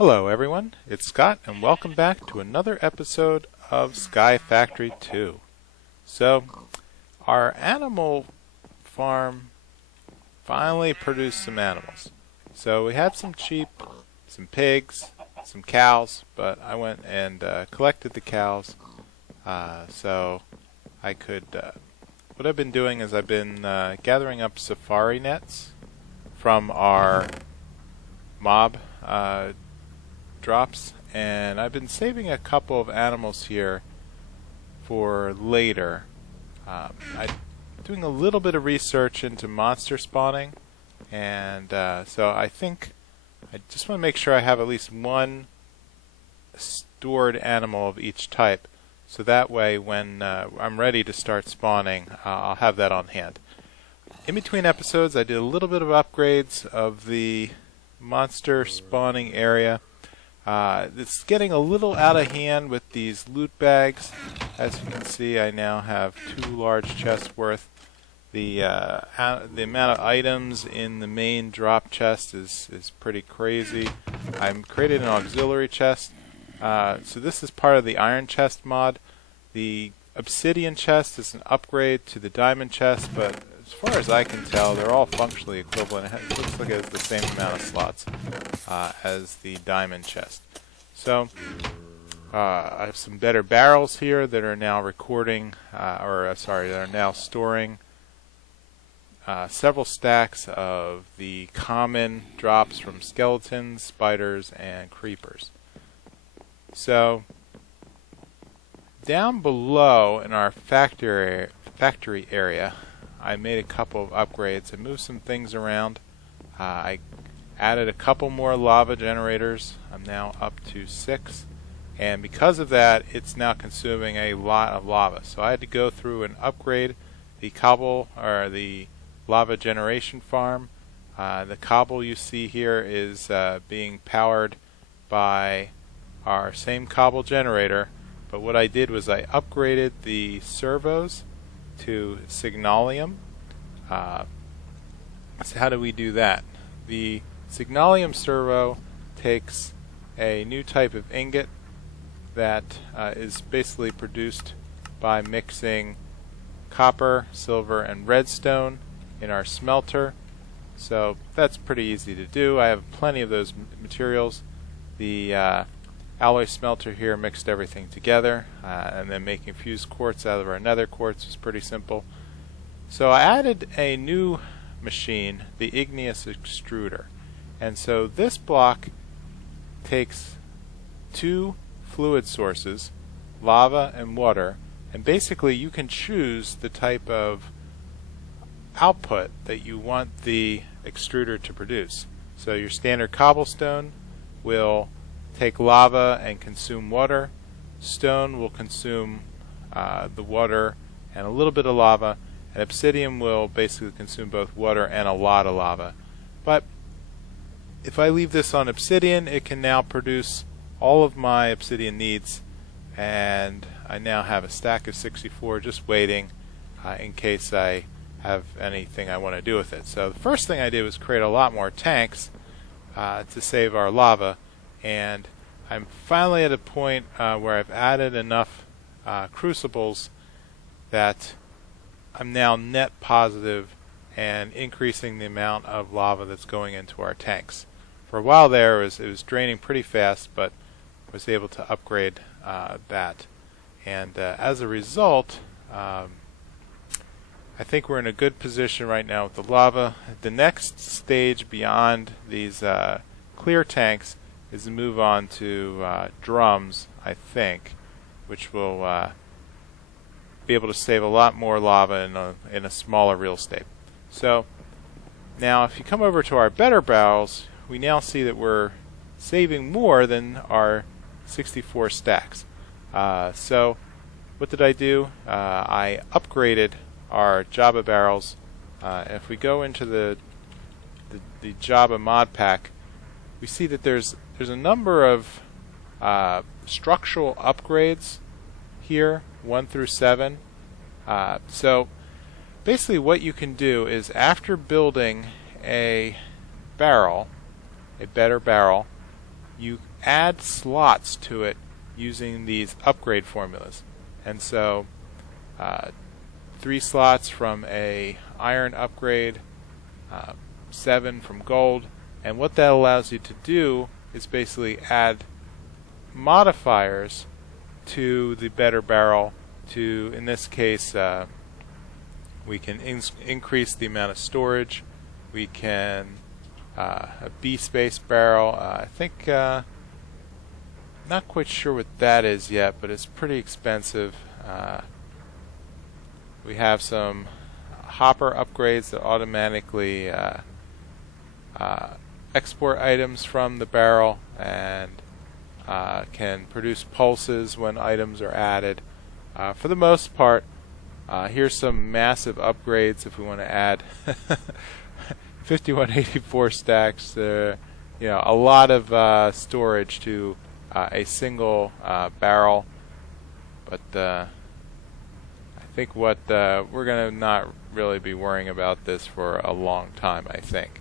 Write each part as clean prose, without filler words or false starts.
Hello everyone, it's Scott and welcome back to another episode of Sky Factory 2. So, our animal farm finally produced some animals. So we had some sheep, some pigs, some cows, but I went and collected the cows so I could... what I've been doing is I've been gathering up safari nets from our mob drops, and I've been saving a couple of animals here for later. I'm doing a little bit of research into monster spawning, and so I think I just want to make sure I have at least one stored animal of each type, so that way when I'm ready to start spawning, I'll have that on hand. In between episodes, I did a little bit of upgrades of the monster spawning area. It's getting a little out of hand with these loot bags. As you can see, I now have 2 large chests worth. The amount of items in the main drop chest is pretty crazy. I'm created an auxiliary chest. So this is part of the iron chest mod. The obsidian chest is an upgrade to the diamond chest, but as far as I can tell, they're all functionally equivalent. It looks like it has the same amount of slots as the diamond chest. So I have some better barrels here that are now that are now storing several stacks of the common drops from skeletons, spiders, and creepers. So down below in our factory area, I made a couple of upgrades. I moved some things around. I added a couple more lava generators. I'm now up to 6, and because of that, it's now consuming a lot of lava. So I had to go through and upgrade the the lava generation farm. The cobble you see here is being powered by our same cobble generator, but what I did was I upgraded the servos to Signalium. So how do we do that? The Signalium servo takes a new type of ingot that is basically produced by mixing copper, silver, and redstone in our smelter. So that's pretty easy to do. I have plenty of those materials. The alloy smelter here mixed everything together, and then making fused quartz out of our nether quartz was pretty simple. So I added a new machine, the igneous extruder, and so this block takes 2 fluid sources, lava and water, and basically you can choose the type of output that you want the extruder to produce. So your standard cobblestone will take lava and consume water. Stone will consume the water and a little bit of lava, and obsidian will basically consume both water and a lot of lava. But if I leave this on obsidian, it can now produce all of my obsidian needs, and I now have a stack of 64 just waiting in case I have anything I want to do with it. So the first thing I did was create a lot more tanks to save our lava, and I'm finally at a point where I've added enough crucibles that I'm now net positive and increasing the amount of lava that's going into our tanks. For a while there, it was draining pretty fast, but I was able to upgrade that. And as a result, I think we're in a good position right now with the lava. The next stage beyond these clear tanks is to move on to drums, I think, which will be able to save a lot more lava in a smaller real estate. So now if you come over to our better barrels, we now see that we're saving more than our 64 stacks. So what did I do? I upgraded our Java barrels. If we go into the Java mod pack, we see that there's a number of structural upgrades here, 1 through 7. So basically what you can do is, after building a barrel, a better barrel, you add slots to it using these upgrade formulas. And so 3 slots from a iron upgrade, 7 from gold, and what that allows you to do is basically add modifiers to the better barrel to, in this case, we can increase the amount of storage. We can a B-space barrel. I think not quite sure what that is yet, but it's pretty expensive. We have some hopper upgrades that automatically export items from the barrel and can produce pulses when items are added. For the most part, here's some massive upgrades if we want to add 5184 stacks. You know, a lot of storage to a single barrel, but I think what we're going to not really be worrying about this for a long time, I think.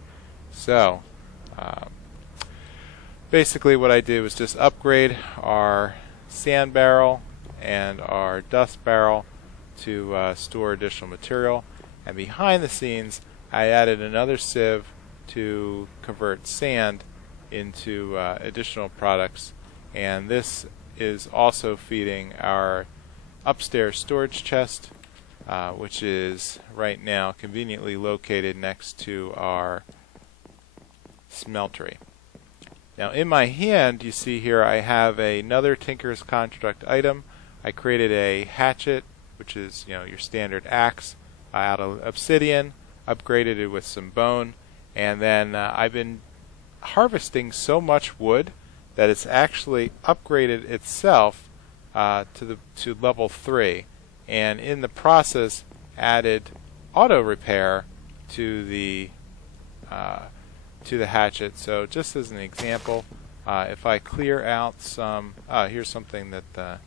So basically what I did was just upgrade our sand barrel and our dust barrel to store additional material, and behind the scenes I added another sieve to convert sand into additional products, and this is also feeding our upstairs storage chest, which is right now conveniently located next to our smeltery. Now in my hand, you see here I have another Tinker's Construct item. I created a hatchet, which is, you know, your standard axe, out of obsidian, upgraded it with some bone, and then I've been harvesting so much wood that it's actually upgraded itself to level 3, and in the process added auto repair to the hatchet. So just as an example, if I clear out some, here's something that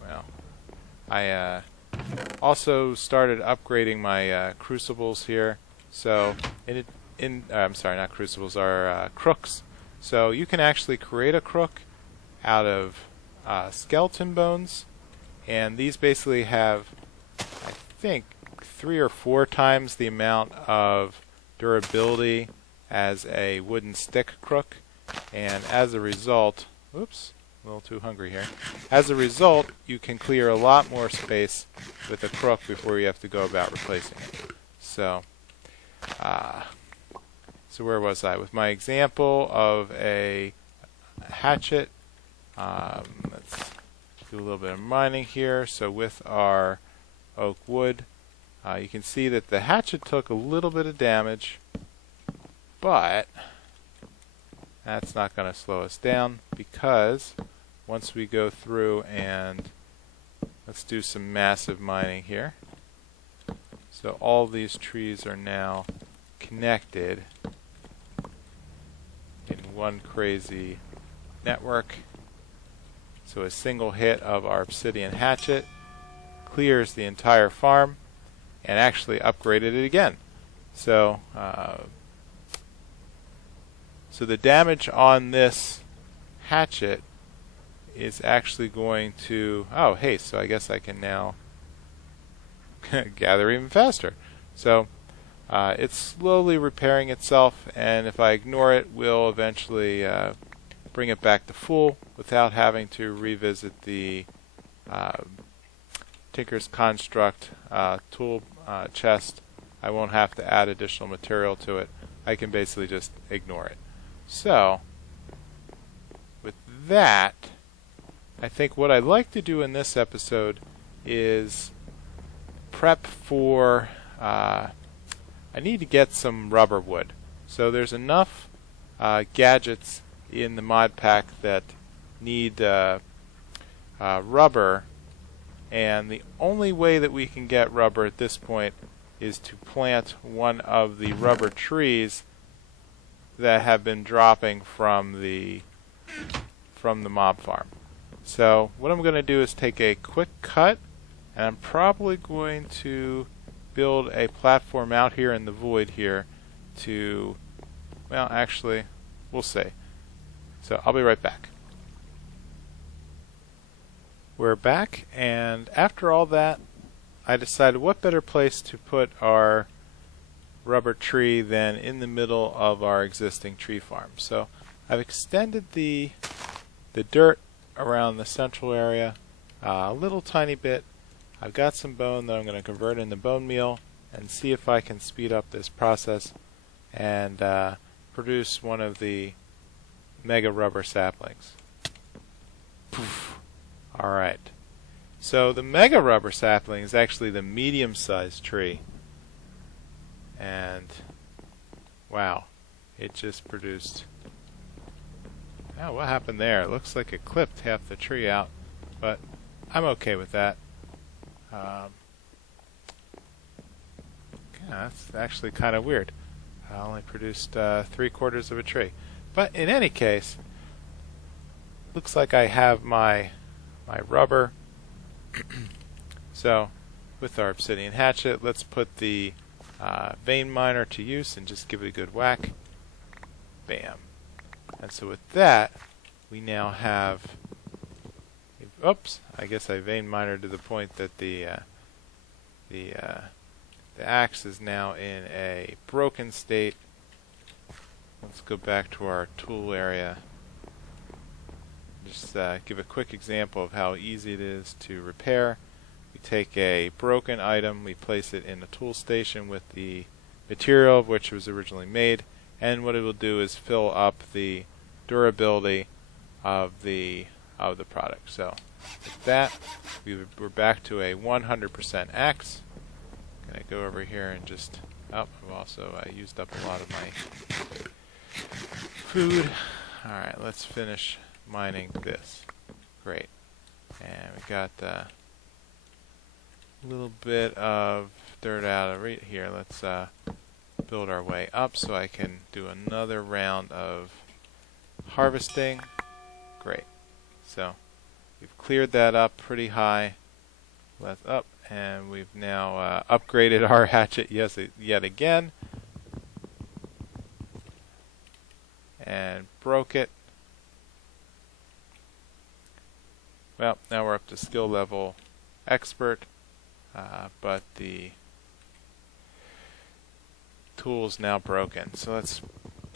well, I also started upgrading my crucibles here. So I'm sorry, not crucibles, are crooks. So you can actually create a crook out of skeleton bones, and these basically have, I think, 3 or 4 times the amount of durability as a wooden stick crook, and as a result, oops, a little too hungry here. As a result, you can clear a lot more space with a crook before you have to go about replacing it. So where was I? With my example of a hatchet, let's do a little bit of mining here. So with our oak wood, you can see that the hatchet took a little bit of damage, but that's not going to slow us down, because once we go through and let's do some massive mining here. So all these trees are now connected in one crazy network. So a single hit of our obsidian hatchet clears the entire farm and actually upgraded it again. So so the damage on this hatchet is actually going to, oh hey, so I guess I can now gather even faster. So it's slowly repairing itself, and if I ignore it, we'll eventually bring it back to full without having to revisit the Tinker's Construct tool chest. I won't have to add additional material to it. I can basically just ignore it. So with that, I think what I'd like to do in this episode is prep for I need to get some rubber wood. So there's enough gadgets in the mod pack that need rubber, and the only way that we can get rubber at this point is to plant one of the rubber trees that have been dropping from the mob farm. So what I'm going to do is take a quick cut, and I'm probably going to build a platform out here in the void here to, well, actually, we'll see. So I'll be right back. We're back, and after all that, I decided what better place to put our rubber tree than in the middle of our existing tree farm. So I've extended the dirt around the central area a little tiny bit. I've got some bone that I'm going to convert into bone meal and see if I can speed up this process and produce one of the mega rubber saplings. Poof. Alright, so the mega rubber sapling is actually the medium-sized tree, and wow, it just produced, oh, what happened there? It looks like it clipped half the tree out, but I'm okay with that. Yeah, that's actually kind of weird. I only produced 3/4 of a tree. But in any case, looks like I have my rubber. So with our obsidian hatchet, let's put the vein miner to use and just give it a good whack. Bam. And so with that, we now have, oops, I guess I vein miner to the point that the axe is now in a broken state. Let's go back to our tool area. Just give a quick example of how easy it is to repair. We take a broken item, we place it in a tool station with the material of which it was originally made, and what it will do is fill up the durability of the product. So with that, we're back to a 100% axe. I'm going to go over here and just, I've also used up a lot of my food. Alright, let's finish mining this. Great. And we got a little bit of dirt out of right here. Let's build our way up so I can do another round of harvesting. Great. So we've cleared that up pretty high. Let's up, and we've now upgraded our hatchet yet again. And broke it. Well, now we're up to skill level expert, but the tool's now broken. So let's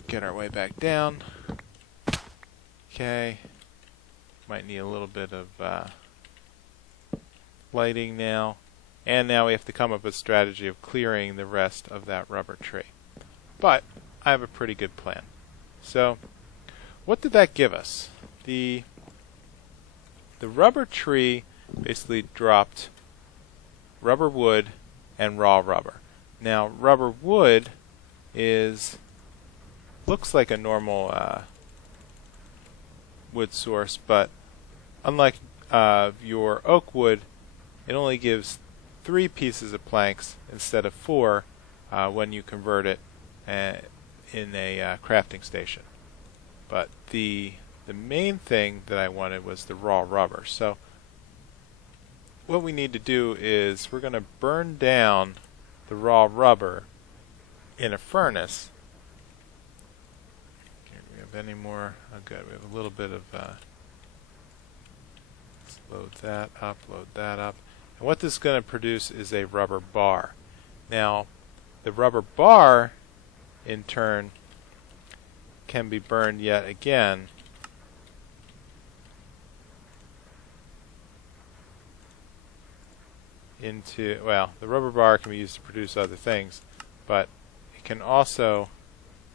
get our way back down. Okay, might need a little bit of lighting now, and now we have to come up with a strategy of clearing the rest of that rubber tree. But I have a pretty good plan. So what did that give us? The rubber tree basically dropped rubber wood and raw rubber. Now rubber wood looks like a normal wood source, but unlike your oak wood, it only gives 3 pieces of planks instead of 4 when you convert it in a crafting station. But the main thing that I wanted was the raw rubber. So what we need to do is we're going to burn down the raw rubber in a furnace. Okay, we have any more? Oh, good. We have a little bit of. Let's load that up. Load that up. And what this is going to produce is a rubber bar. Now, the rubber bar, in turn, can be burned yet again into, well, the rubber bar can be used to produce other things, but it can also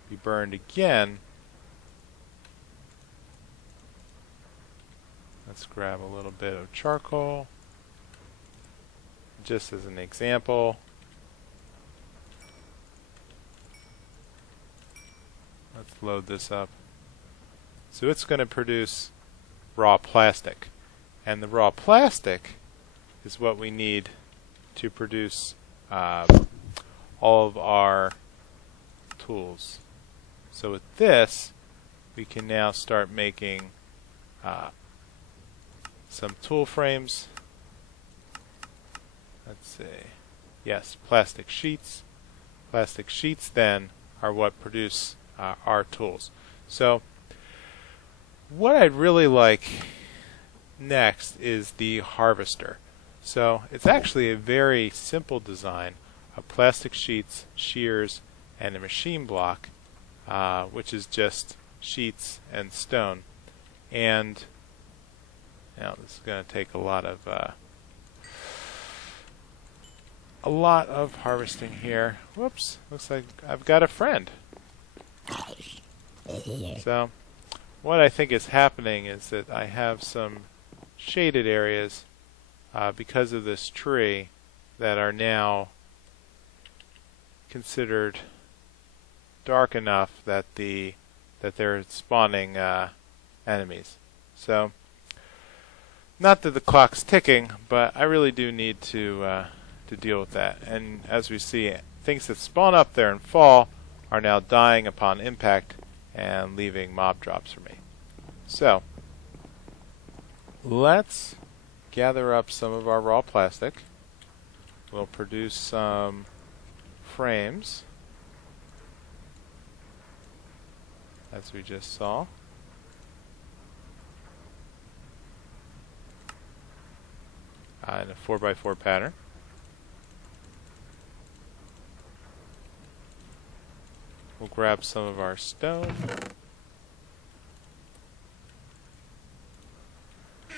be burned again. Let's grab a little bit of charcoal just as an example. Let's load this up. So it's going to produce raw plastic, and the raw plastic is what we need to produce all of our tools. So with this, we can now start making some tool frames. Let's see. Yes, plastic sheets. Plastic sheets then are what produce our tools. So What I'd really like next is the harvester. So it's actually a very simple design of plastic sheets, shears, and a machine block, which is just sheets and stone. And now this is going to take a lot of harvesting here. Whoops, looks like I've got a friend. So what I think is happening is that I have some shaded areas because of this tree that are now considered dark enough that they're spawning enemies. So not that the clock's ticking, but I really do need to deal with that. And as we see, things that spawn up there and fall are now dying upon impact and leaving mob drops for me. So let's gather up some of our raw plastic. We'll produce some frames, as we just saw. In a 4x4 pattern. We'll grab some of our stone.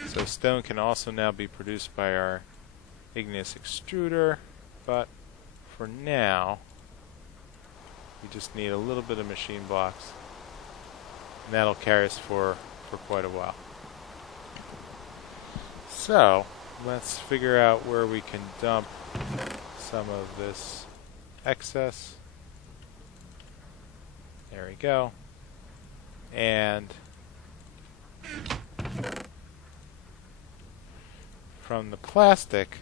So stone can also now be produced by our igneous extruder, but for now we just need a little bit of machine blocks, and that'll carry us for quite a while. So let's figure out where we can dump some of this excess. There we go. And from the plastic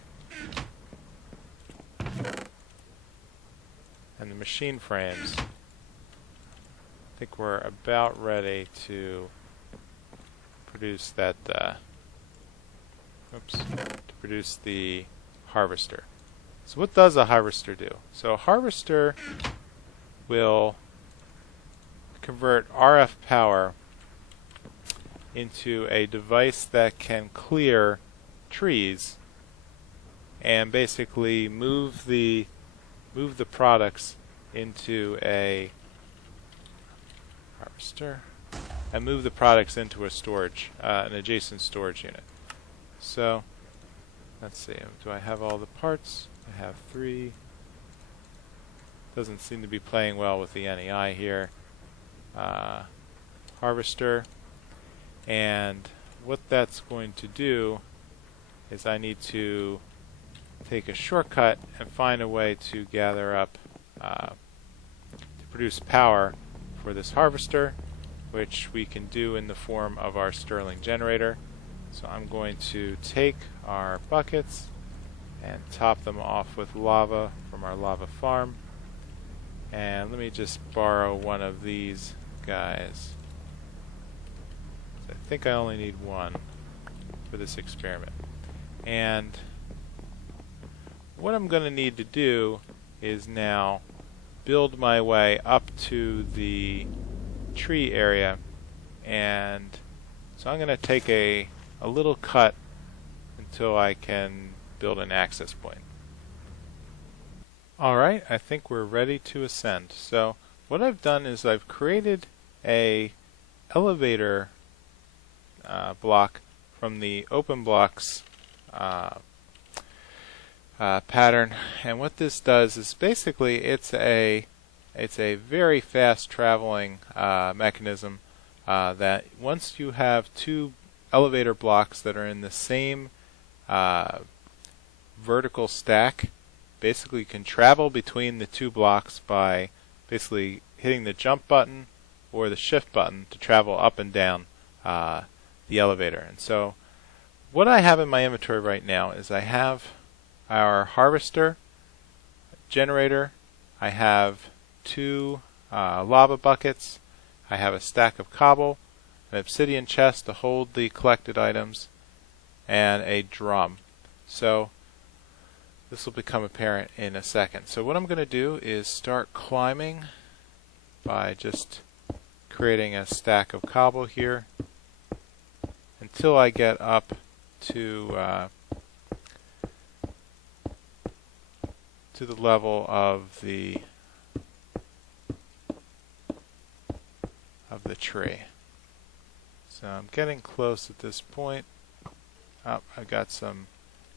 and the machine frames, I think we're about ready to produce that to produce the harvester. So what does a harvester do? So a harvester will convert RF power into a device that can clear trees and basically move the products into a harvester and move the products into a storage, an adjacent storage unit. So let's see, do I have all the parts? I have 3. Doesn't seem to be playing well with the NEI here. Harvester, and what that's going to do is I need to take a shortcut and find a way to gather up to produce power for this harvester, which we can do in the form of our Stirling generator. So I'm going to take our buckets and top them off with lava from our lava farm, and let me just borrow one of these guys. So I think I only need one for this experiment. And what I'm going to need to do is now build my way up to the tree area, and so I'm going to take a little cut until I can build an access point. Alright, I think we're ready to ascend. So what I've done is I've created a elevator block from the open blocks pattern, and what this does is basically it's a very fast traveling mechanism that once you have 2 elevator blocks that are in the same vertical stack, basically you can travel between the 2 blocks by basically hitting the jump button or the shift button to travel up and down the elevator. And so what I have in my inventory right now is I have our harvester generator, I have 2 lava buckets, I have a stack of cobble, an obsidian chest to hold the collected items, and a drum. So this will become apparent in a second. So what I'm going to do is start climbing by just creating a stack of cobble here, till I get up to the level of the tree. So I'm getting close at this point. Oh, I've got some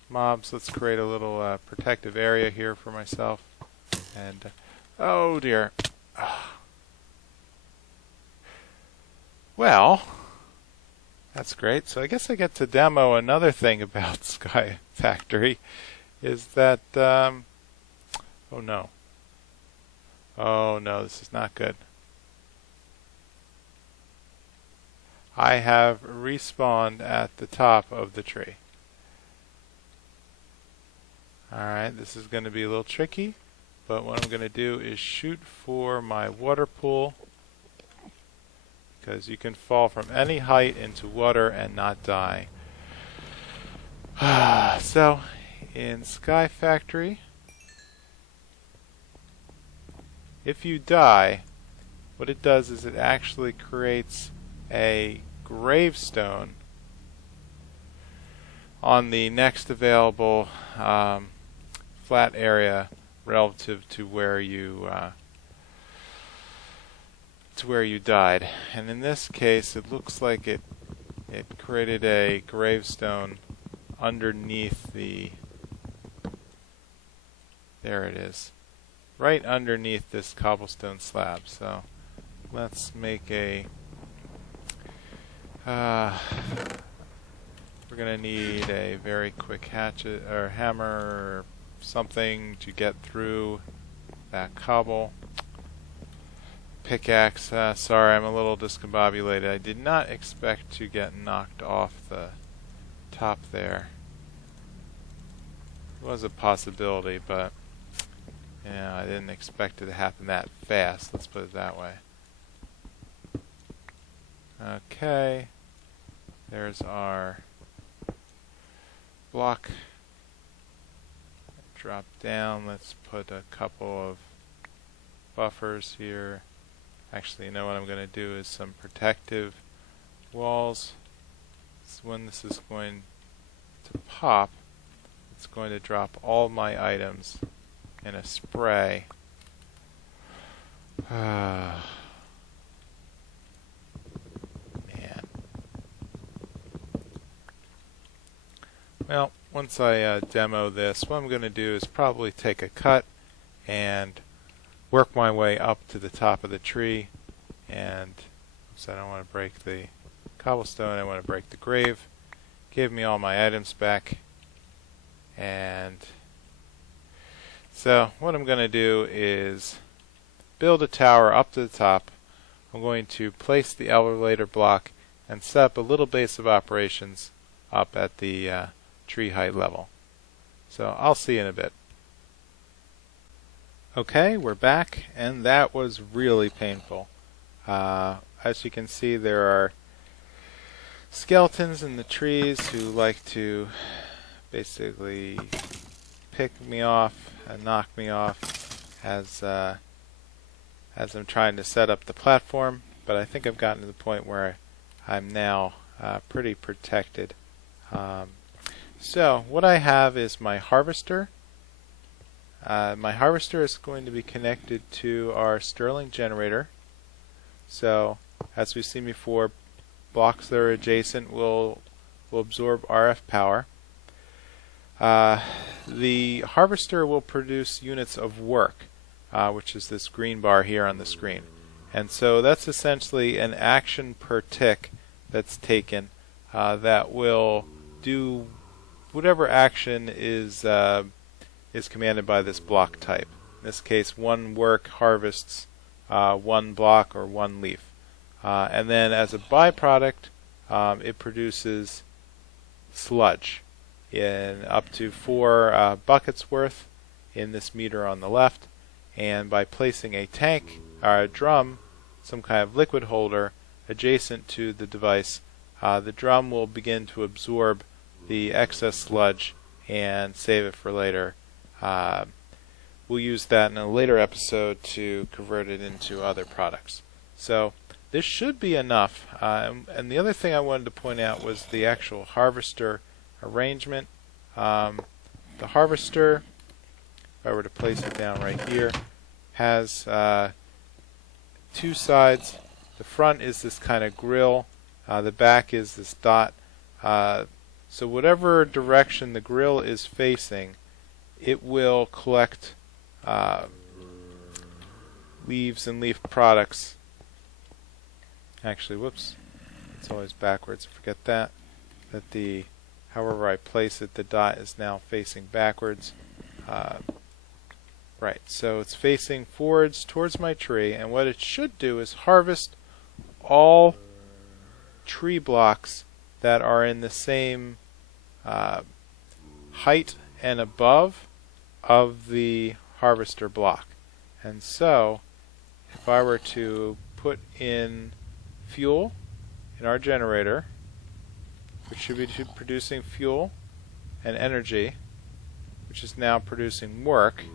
mobs. Let's create a little protective area here for myself. And oh dear. Well, that's great. So I guess I get to demo another thing about Sky Factory, is that oh no, this is not good. I have respawned at the top of the tree. Alright, this is going to be a little tricky, but what I'm going to do is shoot for my water pool, because you can fall from any height into water and not die. So, in Sky Factory, if you die, what it does is it actually creates a gravestone on the next available flat area relative to where you died. And in this case, it looks like it created a gravestone underneath the. There it is, right underneath this cobblestone slab. So let's make a. We're going to need a very quick hatchet or hammer or something to get through that cobble. Pickaxe. Sorry, I'm a little discombobulated. I did not expect to get knocked off the top there. It was a possibility, but yeah, I didn't expect it to happen that fast. Let's put it that way. Okay. There's our block. Drop down. Let's put a couple of buffers here. Actually, you know what I'm going to do is some protective walls. So when this is going to pop, it's going to drop all my items in a spray. Man. Well, once I demo this, what I'm going to do is probably take a cut and work my way up to the top of the tree. And so I don't want to break the cobblestone, I want to break the grave. Give me all my items back. And so what I'm going to do is build a tower up to the top. I'm going to place the elevator block and set up a little base of operations up at the tree height level. So I'll see you in a bit. Okay, we're back, and that was really painful. As you can see, there are skeletons in the trees who like to basically pick me off and knock me off as I'm trying to set up the platform, but I think I've gotten to the point where I'm now pretty protected. So what I have is my harvester. My harvester is going to be connected to our Stirling generator. So as we've seen before, blocks that are adjacent will absorb RF power. The harvester will produce units of work, which is this green bar here on the screen. And so that's essentially an action per tick that's taken that will do whatever action is commanded by this block type. In this case, one work harvests one block or one leaf. And then as a byproduct, it produces sludge in up to 4 buckets worth in this meter on the left. And by placing a tank or a drum, some kind of liquid holder, adjacent to the device, the drum will begin to absorb the excess sludge and save it for later. We'll use that in a later episode to convert it into other products. So this should be enough. And the other thing I wanted to point out was the actual harvester arrangement. The harvester, if I were to place it down right here, has two sides. The front is this kind of grill. The back is this dot. So whatever direction the grill is facing, it will collect leaves and leaf products. Actually, whoops, it's always backwards. Forget that. However I place it, the dot is now facing backwards. Right, so it's facing forwards towards my tree, and what it should do is harvest all tree blocks that are in the same height and above of the harvester block. And so, if I were to put in fuel in our generator, which should be producing fuel and energy, which is now producing work,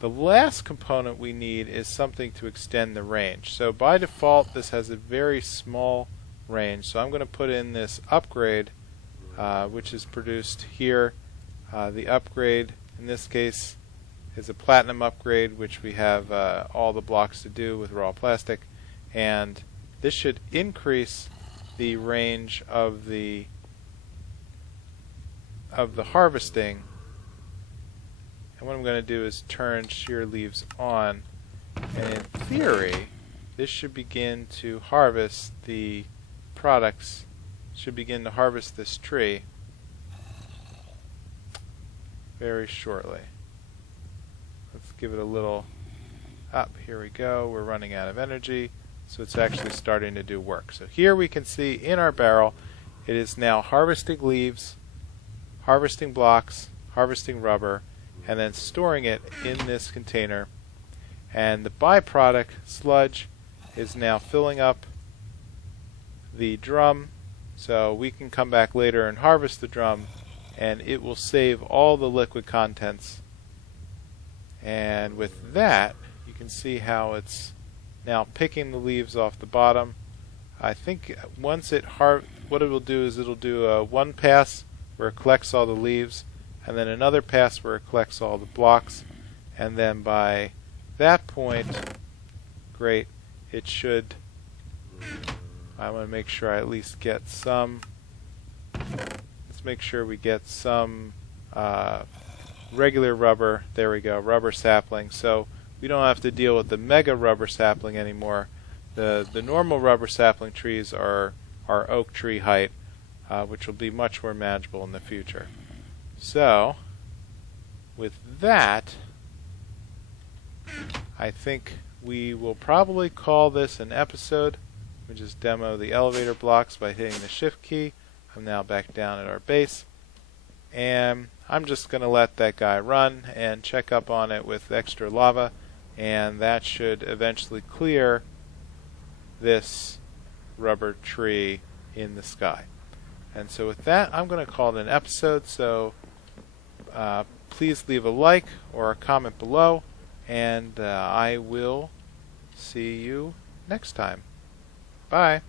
the last component we need is something to extend the range. So by default, this has a very small range. So I'm going to put in this upgrade, which is produced here. The upgrade, in this case, is a platinum upgrade, which we have all the blocks to do with raw plastic. And this should increase the range of the harvesting. And what I'm going to do is turn shear leaves on, and in theory this should begin to harvest the products, should begin to harvest this tree very shortly. Let's give it a little up. Here we go. We're running out of energy, so it's actually starting to do work. So here we can see in our barrel it is now harvesting leaves, harvesting blocks, harvesting rubber, and then storing it in this container. And the byproduct, sludge, is now filling up the drum, so we can come back later and harvest the drum, and it will save all the liquid contents. And with that, you can see how it's now picking the leaves off the bottom. I think once what it will do is it'll do one pass where it collects all the leaves, and then another pass where it collects all the blocks, and then by that point, great, it should, I want to make sure I at least get some, let's make sure we get some regular rubber, there we go, rubber sapling, so we don't have to deal with the mega rubber sapling anymore. The normal rubber sapling trees are oak tree height, which will be much more manageable in the future. So, with that, I think we will probably call this an episode. We just demo the elevator blocks by hitting the shift key. I'm now back down at our base, and I'm just going to let that guy run and check up on it with extra lava, and that should eventually clear this rubber tree in the sky. And so with that, I'm going to call it an episode. So please leave a like or a comment below, and I will see you next time. Bye.